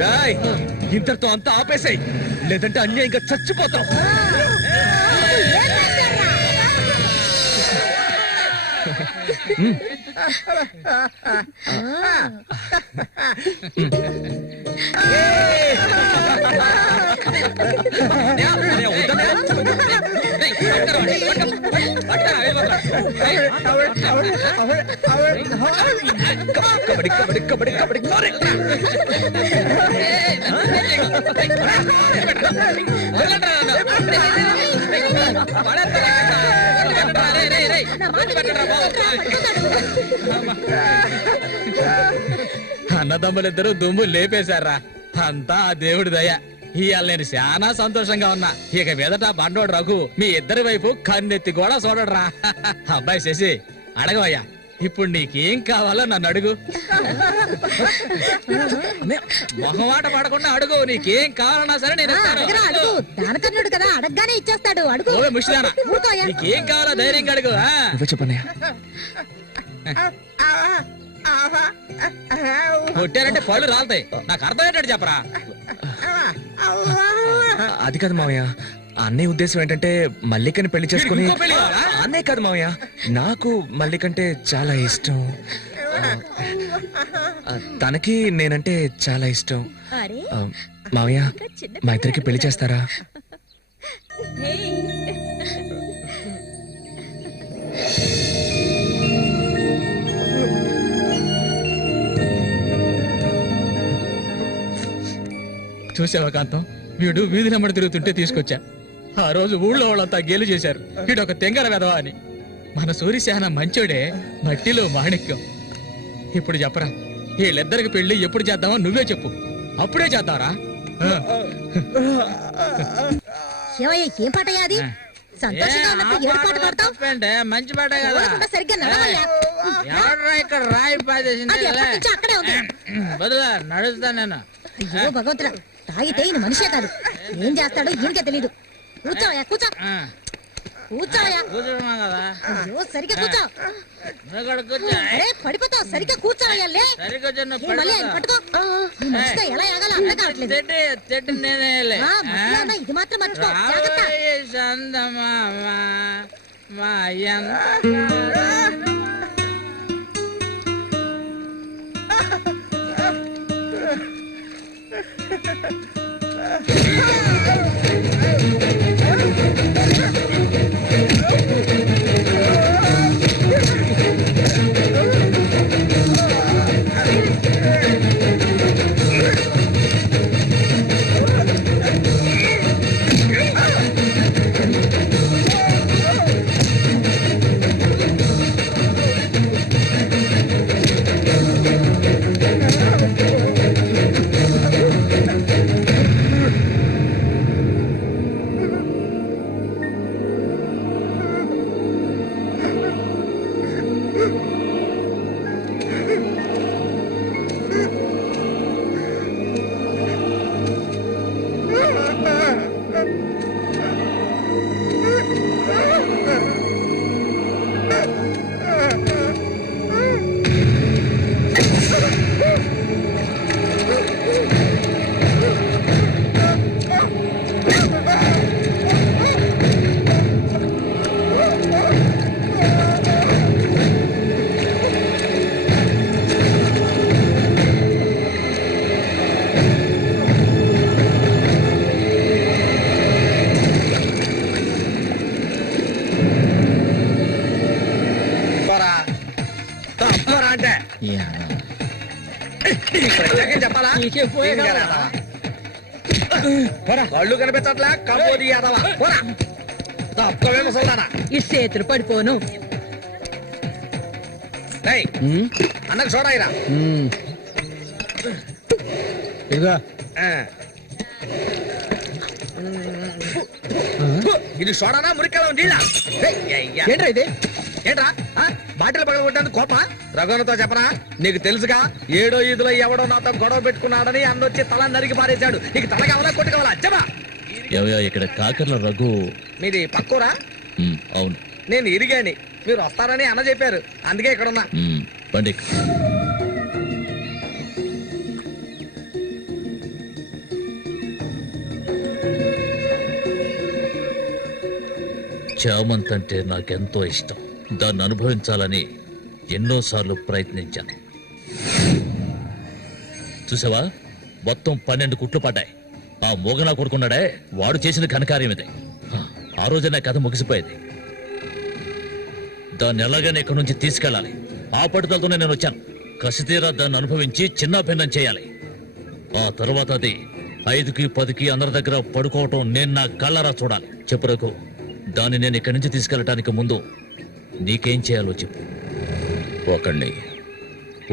రాయ్ ఇంతటితో అంతా ఆపేసాయి, లేదంటే అన్యాయంగా చచ్చిపోతాం. అన్నదమ్ములిద్దరూ దుమ్ము లేపేశారా, అంతా ఆ దేవుడి దయ. ఇవాళ నేను చాలా సంతోషంగా ఉన్నా. ఇక మీదట బండోడు రఘు మీ ఇద్దరి వైపు కన్నెత్తి కూడా చూడడురా. అబ్బాయి శశి అడగవయ్యా, ఇప్పుడు నీకేం కావాలో నన్ను అడుగు. మొహమాట పడకుండా అడుగు, నీకేం కావాలన్నా సరే నేను దానకర్ణుడు కదా, అడగగానే ఇచ్చేస్తాడు. అడుగు. ఓవే ముష్టిదానా, నీకేం కావాలో ధైర్యంగా అడుగు. చెప్పన్నయ్య. కొట్టారంటే పళ్ళు రాలుతాయి. నాకు అర్థమయ్యేటట్టు చెప్పరా. అది కాదు మావయ్య, అన్నయ్య ఉద్దేశం ఏంటంటే మల్లికని పెళ్లి చేసుకుని. ఇంకో పెళ్లి కావాలా? అన్నయ్య కాదు మావయ్య, నాకు మల్లికంటే చాలా ఇష్టం. తనకి నేనంటే చాలా ఇష్టం. అరే మావయ్య, మా ఇద్దరికి పెళ్లి చేస్తారా? చూసావా కాంతం, వీడు వీధి నెమ్మడి తిరుగుతుంటే తీసుకొచ్చా. ఆ రోజు ఊళ్ళో వాళ్ళంతా గేలు చేశారు, వీడు ఒక తెంగర వెధవా అని. మన సూర్యశాన మంచోడే, మట్టిలో మాణిక్యం. ఇప్పుడు చెప్పరా, వీళ్ళిద్దరికి పెళ్లి ఎప్పుడు చేద్దామో నువ్వే చెప్పు, అప్పుడే చేద్దారా. ఏం పాటయ్యా అది? సంతోషంగా ఉన్నప్పుడు ఏడు పాట పాడతావు? మంచి పాట కదా. సరిగ్గా నడవయ్యా. ఎవడ్రా ఇక్కడ రాయి అది పాదేసింది? ఎప్పటి నుంచో అక్కడే ఉంది. బదులా నడుస్తా నేను. అయ్యో భగవంతుడా, తాగితే ఈయన మనిషే కాదు, ఏం చేస్తాడో ఈయనకే తెలీదు. కూర్చోవయ్యా, కూర్చో. కూర్చోవయ్యా. కూర్చున్నా కదా. అయ్యో సరిగ్గా కూర్చో. ఇక్కడ కూర్చో. అరే పడిపోతావు, సరిగ్గా కూర్చోవయ్యా. లే సరిగ్గా కూర్చో, ఏ, మళ్ళీ ఆయన పట్టుకో. ఈ మనిషితో ఎలా ఎగాలో అర్థం కావట్లేదు. చెట్టు నేనే ఆ, మధ్యలో ఉన్న ఇది మాత్రం మర్చిపో, జాగ్రత్త. కళ్ళు కనిపించట్లే కబోది యాదవా పోరా తప్పవే ముసల్దానా ఈ చేతులు పడిపోను. ఏయ్ అన్నకు చూడాయిరా ఇదిగా ఇది సోడానా మురికలా నీళ్ళ ఏంట్రా ఇది? ఏంట్రా బాటిల్ పగల కొట్టేందుకు కోప రఘునతో చెప్పరా నీకు తెలుసుగా 7వ ఈదులో ఎవడో నాతో గొడవ పెట్టుకున్నాడని అన్నొచ్చి తల నరికి పారేశాడు నీకు తల కావాలా కొట్టు కావాలా చెప్పా ఇక్కడ కాకర్ల రఘు. మీది పక్కూరా అవును, నేను ఇరిగాని మీరు వస్తారని అన్న చెప్పారు అందుకే ఇక్కడ ఉన్నా బండి. చామంతి అంటే నాకెంతో ఇష్టం. దాన్ని అనుభవించాలని ఎన్నోసార్లు ప్రయత్నించాను. చూసావా, మొత్తం 12 కుట్లు పడ్డాయి. ఆ మోగనా కొడుకున్నాడే వాడు చేసిన ఘనకార్యం ఇది. ఆ రోజు నా కథ ముగిసిపోయేది. దాన్ని ఎలాగైనా ఇక్కడి నుంచి తీసుకెళ్ళాలి. ఆ పట్టుదలతోనే నేను వచ్చాను. కసితీరా దాన్ని అనుభవించి చిన్న భిన్నం చేయాలి. ఆ తర్వాత అది 5కి 10కి అందరి దగ్గర పడుకోవటం నేను నా కళ్ళరా చూడాలి. చెప్పు రఘు, దాన్ని నేను ఇక్కడి నుంచి తీసుకెళ్ళటానికి ముందు నీకేం చేయాలో చెప్పు. ఒకడిని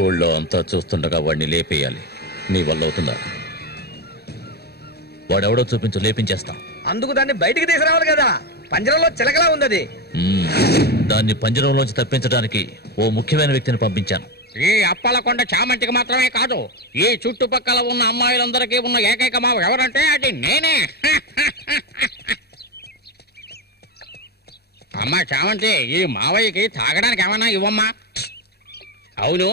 ఊళ్ళో అంతా చూస్తుండగా వాడిని లేపేయాలి. నీ వల్ల అవుతుందా? వాడెవడో చూపించు, లేపించేస్తాం. అందుకు దాన్ని బయటికి తీసుకురావాలి కదా పంజరంలో చిలకలా ఉంది అది దాన్ని పంజరంలోంచి తప్పించడానికి ఓ ముఖ్యమైన వ్యక్తిని పంపించాను. ఈ అప్పలకొండ చామంతికి మాత్రమే కాదు, ఈ చుట్టుపక్కల ఉన్న అమ్మాయిలందరికీ ఉన్న ఏకైక మావ ఎవరంటే అది నేనే. అమ్మా చామంతి, ఈ మావయ్యకి తాగడానికి ఏమన్నా ఇవ్వమ్మా. అవును,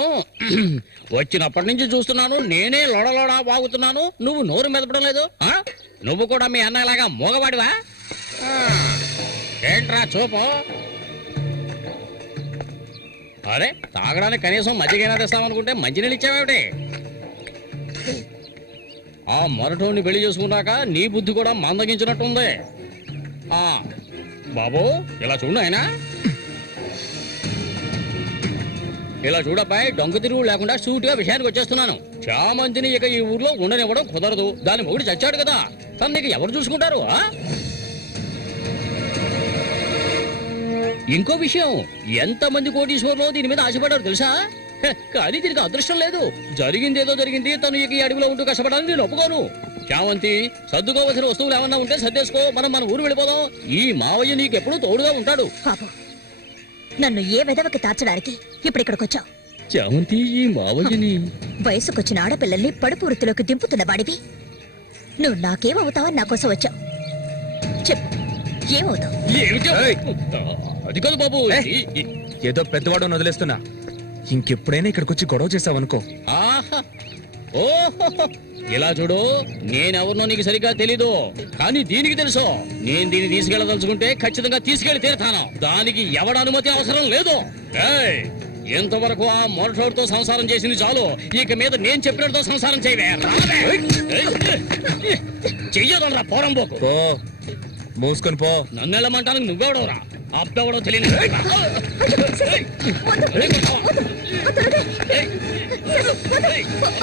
వచ్చినప్పటి నుంచి చూస్తున్నాను నేనే లోడలోడా వాగుతున్నాను, నువ్వు నోరు మెదపడం లేదు. నువ్వు కూడా మీ అన్నలాగా మోగవాడివా? ఏంట్రా చూపు? అరే, తాగడానికి కనీసం మజ్జిగైనా తెస్తామనుకుంటే మంచినీళ్ళు ఇచ్చావేమిటి? ఆ మొరటోని పెళ్లి చేసుకున్నాక నీ బుద్ధి కూడా మందగించినట్టుంది. బాబు ఇలా చూడు ఆయన, ఇలా చూడబ్బాయి, డొంక తిరుగు లేకుండా సూటిగా విషయానికి వచ్చేస్తున్నాను. చామంతిని ఇక ఈ ఊర్లో ఉండనివ్వడం కుదరదు. దాని మొగుడు చచ్చాడు కదా, తను నీకు ఎవరు చూసుకుంటారు? ఇంకో విషయం, ఎంతమంది కోటీశ్వర్లో దీని మీద ఆశపడ్డారు తెలుసా? కానీ దీనికి అదృష్టం లేదు. జరిగిందేదో జరిగింది. తను ఇక ఈ అడవిలో ఉంటూ కష్టపడాలని నేను ఒప్పుకోను. చామంతి, సర్దుకోవలసిన వస్తువులు ఏమన్నా ఉంటే సర్దేసుకో, మనం మన ఊరు వెళ్ళిపోదాం. ఈ మావయ్య నీకెప్పుడు తోడుగా ఉంటాడు. పాపం, నన్ను ఏ విధవకి తార్చడానికి ఇప్పుడు ఇక్కడికి వచ్చావు? చామంతి, ఈ మావయ్యని వయసుకొచ్చిన ఆడపిల్లల్ని పడుపు వృత్తిలోకి దింపుతున్న వాడివి నువ్వు నాకేమవుతావని నా కోసం వచ్చావు. చెప్పు, ఏమవుతావు? అది కాదు బాబు, ఏదో పెద్దవాడు వదిలేస్తున్నా. ఇంకెప్పుడైనా ఇక్కడికి వచ్చి గొడవ చేసావనుకో. ఓహో, ఇలా చూడు, నేనెవరినో నీకు సరిగ్గా తెలీదు, కానీ దీనికి తెలుసు. నేను దీన్ని తీసుకెళ్ళదలుచుకుంటే ఖచ్చితంగా తీసుకెళ్లి తీరుతాను. దానికి ఎవడ అనుమతి అవసరం లేదు. ఎంతవరకు ఆ మొరటోడితో సంసారం చేసింది చాలు. ఇక మీద నేను చెప్పినట్టుతో సంసారం చేయవే. చెయ్యదరా పోరంబోకు. మూసుకొని పో. నన్ను వెళ్ళమంటానికి నువ్వెవడవరా? అబ్బెవడో తెలియదు.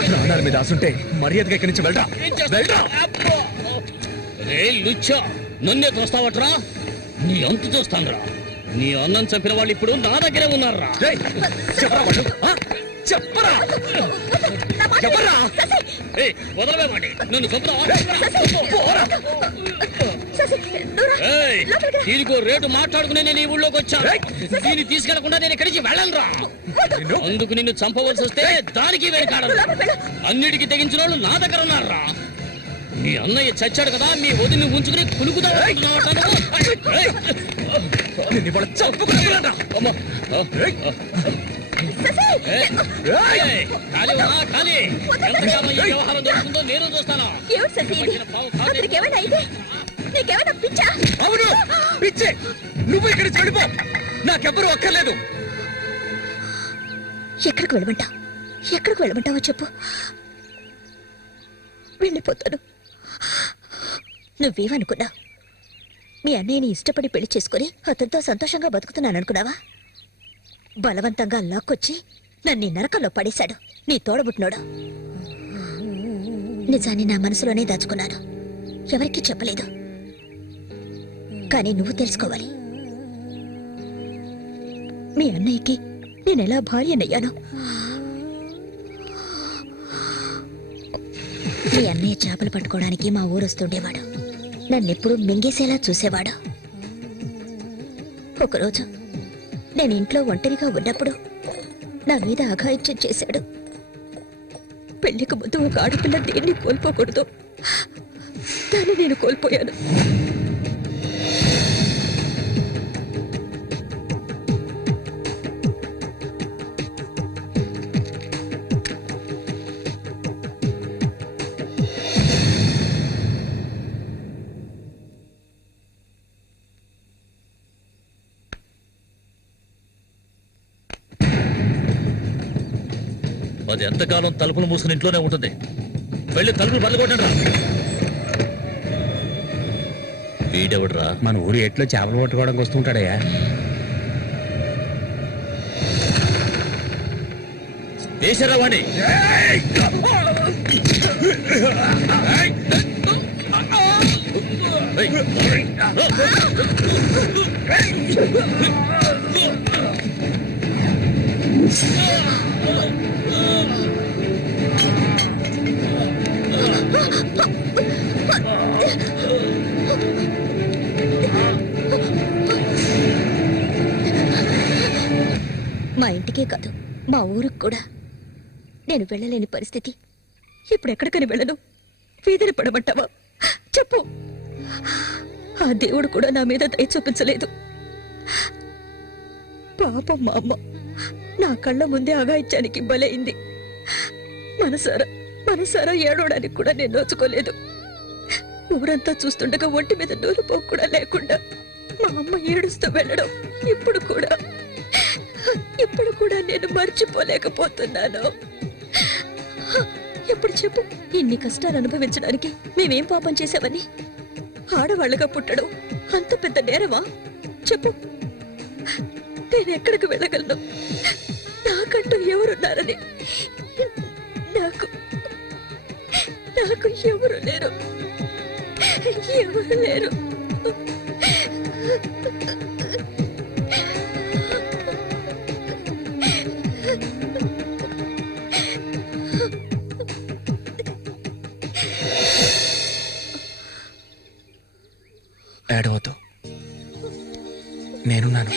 ప్రాణాల మీద ఆసుంటే మర్యాదగా ఇక్కడి నుంచి వెళ్ళరా. నన్నే చూస్తావట్రా? నీ అంతు చూస్తానురా. నీ అన్నం చంపిన వాళ్ళు ఇప్పుడు నా దగ్గరే ఉన్నారా? చెప్పరా చెప్పరా వదలవే వాడి, నన్ను చంపుతావా? దీనికో రేటు మాట్లాడుకునే నేను ఈ ఊళ్ళోకి వచ్చాను. దీన్ని తీసుకెళ్లకుండా నేను ఇక్కడి నుంచి వెళ్ళనురా. అందుకు నిన్ను చంపవలసి వస్తే దానికి వెనకాడను. అన్నిటికీ తెగించిన వాళ్ళు నా దగ్గర ఉన్నారా? మీ అన్నయ్య చచ్చాడు కదా, మీ వదిని ఉంచుకుని కులుకుతా. వ్యవహారం దొరుకుతుందో నేను చూస్తాను. అవును, పిచ్చే. నువ్వు ఇక్కడికి వెళ్ళిపో, నాకెవ్వరూ అక్కర్లేదు. ఎక్కడికి వెళ్ళమంటావు? ఎక్కడికి వెళ్ళమంటావో చెప్పు, వెళ్ళిపోతాను. నువ్వేమనుకున్నా? మీ అన్నయ్యని ఇష్టపడి పెళ్లి చేసుకుని అతనితో సంతోషంగా బతుకుతున్నాననుకున్నావా? బలవంతంగా లాక్కొచ్చి నన్ను నరకంలో పడేశాడు నీ తోడబుట్టినోడు. నిజాన్ని నా మనసులోనే దాచుకున్నాను, ఎవరికీ చెప్పలేదు. కానీ నువ్వు తెలుసుకోవాలి, మీ అన్నయ్యకి నేనెలా భార్యనయ్యాను. మీ అన్నయ్య చేపలు పట్టుకోవడానికి మా ఊరు వస్తుండేవాడు. నన్నెప్పుడు మింగేసేలా చూసేవాడు. ఒకరోజు నేను ఇంట్లో ఒంటరిగా ఉన్నప్పుడు నా మీద అఘాయిత్యం చేశాడు. పెళ్లికి ముందు ఒక ఆడపిల్ల దేన్ని కోల్పోకూడదు, దాన్ని నేను కోల్పోయాను. అది ఎంతకాలం తలుపులు మూసుకుని ఇంట్లోనే ఉంటుంది. వెళ్ళి తలుపులు పదకొట్టండి రా. వీడెవడరా? మన ఊరు ఎట్లో చేపలు పట్టుకోవడానికి వస్తుంటాడయ్యా. వేసారా వాణ్ణి? మా ఇంటికే కాదు, మా ఊరికి కూడా నేను వెళ్ళలేని పరిస్థితి. ఇప్పుడు ఎక్కడికని వెళ్ళను? వీధిని పడమంటావా? చెప్పు. ఆ దేవుడు కూడా నా మీద దయ చూపించలేదు. పాపం మా అమ్మ నా కళ్ళ ముందే అఘాయిత్యానికి బలైంది. మనసారా ఏడవడానికి కూడా నేను నోచుకోలేదు. ఊరంతా చూస్తుండగా ఒంటి మీద నూలుపోకు కూడా లేకుండా మా అమ్మ ఏడుస్తూ వెళ్ళడం ఇప్పుడు కూడా నేను మర్చిపోలేకపోతున్నాను. ఎప్పుడు చెప్పు, ఇన్ని కష్టాలు అనుభవించడానికి మేమేం పాపం చేశామని? ఆడవాళ్ళగా పుట్టడం అంత పెద్ద నేరమా? చెప్పు, నేను ఎక్కడికి వెళ్ళగలను? నాకంటూ ఎవరున్నారని నాకు ఎవరు లేరు. ఏడవద్దు, నేనున్నాను.